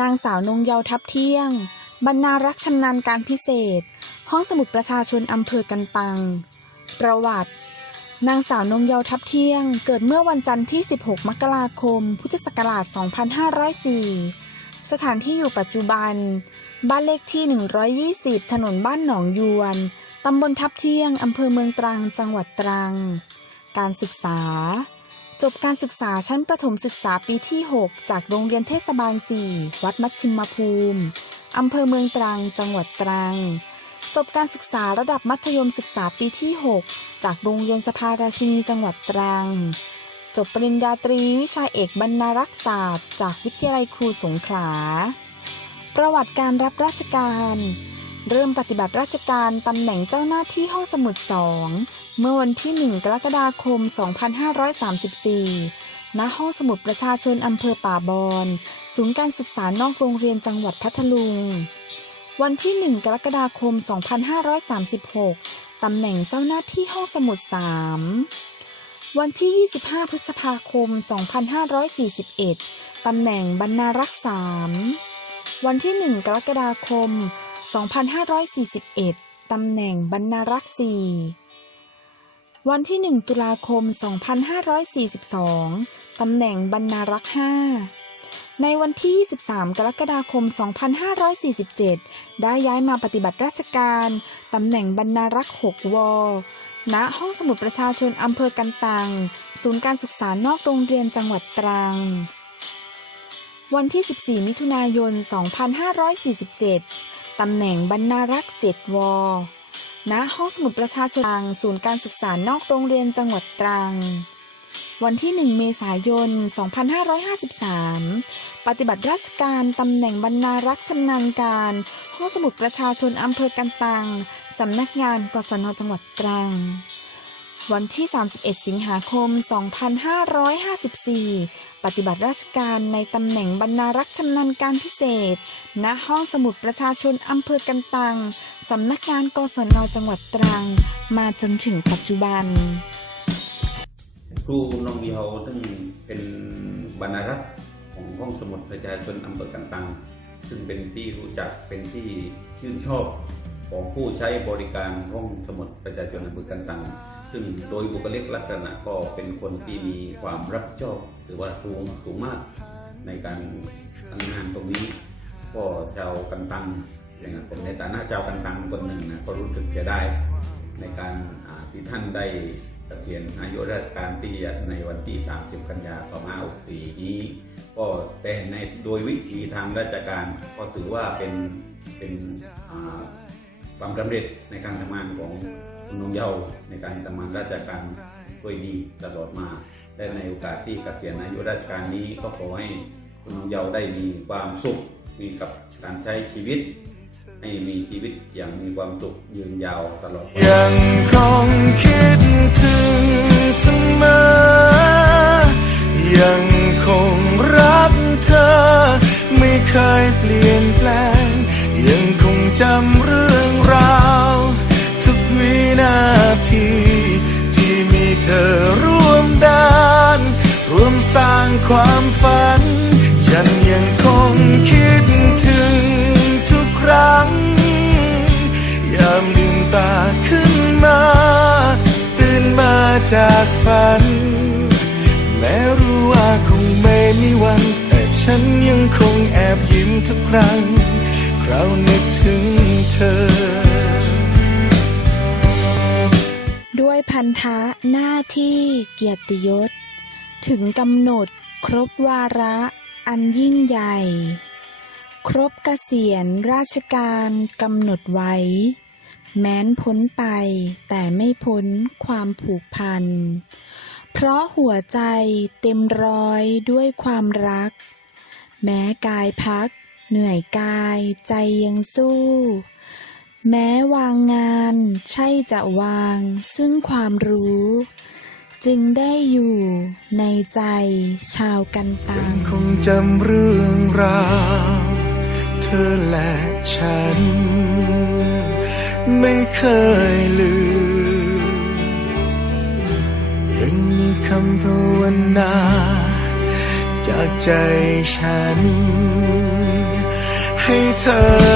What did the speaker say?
นางสาวนงเยาทับเที่ยง บรรณารักษ์ชำนาญการพิเศษ ห้องสมุดประชาชนอำเภอกันตัง ประวัติ นางสาวนงเยาทับเที่ยง เกิดเมื่อวันจันทร์ที่ 16 มกราคม พุทธศักราช 2504 สถานที่อยู่ปัจจุบัน บ้านเลขที่ 120 ถนนบ้านหนองยวน ตำบลทับเที่ยง อำเภอเมืองตรัง จังหวัดตรัง การศึกษา จบการศึกษาชั้นประถมศึกษาปีที่ 6 จากโรงเรียนเทศบาล 4 วัดมัชชิมภูมิ อำเภอเมืองตรัง จังหวัดตรัง จบการศึกษาระดับมัธยมศึกษาปีที่ 6 จากโรงเรียนสภาราชินีจังหวัดตรัง จบปริญญาตรีวิชาเอกบรรณารักษศาสตร์ จากวิทยาลัยครูสงขลา ประวัติการรับราชการ เริ่มปฏิบัติราชการตำแหน่งเจ้าหน้าที่ห้องสมุดสองเมื่อวันที่ 1 กรกฎาคม 2534 ณ ห้องสมุดประชาชนอำเภอป่าบอนศูนย์การศึกษานอกโรงเรียนจังหวัดพัทลุง วันที่ 1 กรกฎาคม 2536 ตำแหน่งเจ้าหน้าที่ห้องสมุด3วันที่ 25 พฤษภาคม 2541 ตำแหน่งบรรณารักษ์3วันที่ 1 กรกฎาคม 2541 2,541 ตำแหน่งบรรณารักษ์4วันที่ 1 ตุลาคม 2542 ตำแหน่งบรรณารักษ์5ในวันที่ 23 กรกฎาคม 2547 ได้ย้ายมาปฏิบัติราชการ ตำแหน่งบรรณารักษ์6วณห้องสมุดประชาชนอำเภอกันตัง ศูนย์การศึกษานอกโรงเรียนจังหวัดตรัง วันที่ 14 มิถุนายน 2547 ตำแหน่งบรรณารักษ์7วณห้องสมุดประชาชนศูนย์การศึกษานอกโรงเรียนจังหวัดตรัง วันที่ 1 เมษายน 2553 ปฏิบัติราชการตำแหน่งบรรณารักษ์ชำนาญการ ห้องสมุดประชาชนอำเภอกันตัง สำนักงานกศนจังหวัดตรัง วันที่ 31 สิงหาคม 2554 ปฏิบัติราชการในตำแหน่งบรรณารักษ์ชำนาญการพิเศษ ณ ห้องสมุดประชาชนอำเภอกันตัง สำนักงานกศนจังหวัดตรัง มาจนถึงปัจจุบัน ครูนงเดียวซึ่งเป็นบรรณารักษ์ของห้องสมุดประชาชนอำเภอกันตัง ซึ่งเป็นที่รู้จักเป็นที่ชื่นชอบ ของผู้ใช้บริการห้องสมุดประชาชนอำเภอกันตัง ซึ่งโดยบุคลิกลักษณะก็เป็นคนที่มีความรับผิดชอบหรือว่าสูงสูงมากในการทำงานตรงนี้ ก็ชาวกันตังอย่างนั้นผมในฐานะชาวกันตังคนหนึ่งนะก็รู้สึกจะได้ในการที่ท่านได้เกษียณอายุราชการที่ในวันที่ 30 กันยายน2564นี้ ก็แต่ในโดยวิธีทางราชการก็ถือว่าเป็นเป็น ความสำเร็จในการทำงานของคุณนงเยาว์ในการทำงานราชการด้วยดีตลอดมา และในโอกาสที่เกษียณอายุราชการนี้ก็ขอให้คุณนงเยาว์ได้มีความสุขมีกับการใช้ชีวิต ให้มีชีวิตอย่างมีความสุขยืนยาวตลอดยังคงคิดถึงเสมอ ทีที่มีเธอร่วมดานร่วมสร้างความฝัน ฉันยังคงคิดถึงทุกครั้ง ยามลืมตาขึ้นมา ตื่นมาจากฝัน แม้รู้ว่าคงไม่มีวัน แต่ฉันยังคงแอบยิ้มทุกครั้ง คราวนึกถึงเธอ ด้วยพันธะหน้าที่เกียรติยศ ถึงกำหนดครบวาระอันยิ่งใหญ่ ครบเกษียณราชการกำหนดไว้ แม้นพ้นไปแต่ไม่พ้นความผูกพัน เพราะหัวใจเต็มร้อยด้วยความรัก แม้กายพัก เหนื่อยกายใจยังสู้ แม้วางงานใช่จะวางซึ่งความรู้ จึงได้อยู่ในใจชาวกันตัยังงคงจำเรื่องราวเธอและฉัน ไม่เคยลืม ยังมีคำภาวนา จากใจฉัน ให้เธอ